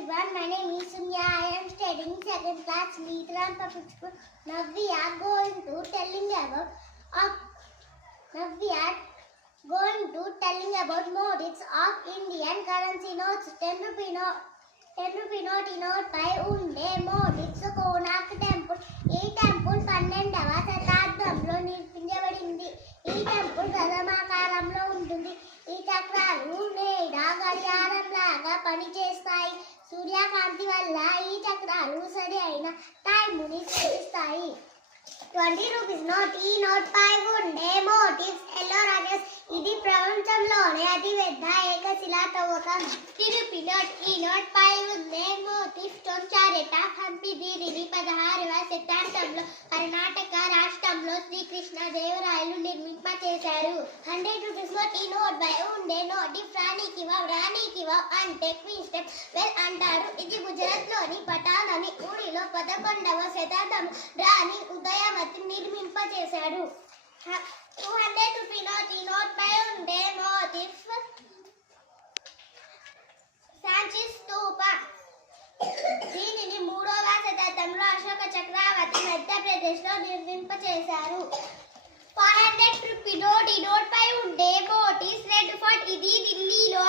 everyone, my name is Sunya. I am studying second class Leethram Public School. Now we are going to telling motives of Indian currency notes. 10 rupee note పై ఉండే motifs Konark temple. ఈ temple 12వ శతాబ్దంలో నిర్మించబడింది. ఈ temple గజమాకారంలో ఉంటుంది. ఈ చక్రాలు నేడ గడియారం లాగా పనిచేస్తాయి. సూర్యకాంతి వల్ల ఈ చక్రాలు సరి అయిన టైముని సూచిస్తాయి. 20 రూపీస్ నోట్. ఈ నోట్ పై ఉండే మోటివ్స్ ఎల్లో రాజెస్. ఇది ప్రపంచంలోనే అతి పెద్ద ఏకశిలా తవ్వకం. 50 రూపీ నోట్. ఈ నోట్ పై ఉండే motif stone chariot of Hampi. దీనిని 16వ శతాబ్దంలో కర్ణాటక రాష్ట్రంలో శ్రీకృష్ణదేవరాయలు నిర్మింపచేశారు. 100 రూపీస్ నోట్. ఈ నోట్ పై ఉండే నోట్ రాణికి వావ్ అంటే క్వీన్ స్టెప్ వెల్ అంటారు. ఇది గుజరాత్ లోని పటాన్ అని ఊరిలో 11వ శతాబ్దం రాణి ఉదయవతి నిర్మింపచేశాడు. 200 రూపీ నోట్. ఈ నోట్ పై ఉండే మోటివ్ సాంచి స్తూప. దీనిని 3వ శతాబ్దంలో అశోక చక్రవర్తి మధ్యప్రదేశ్ లో నిర్మింపచేశారు. 500 రూపీ నోట్. ఈ నోట్ పై ఉండే మోటివ్స్ రెడ్ ఫోర్ట్. ఇది ఢిల్లీలో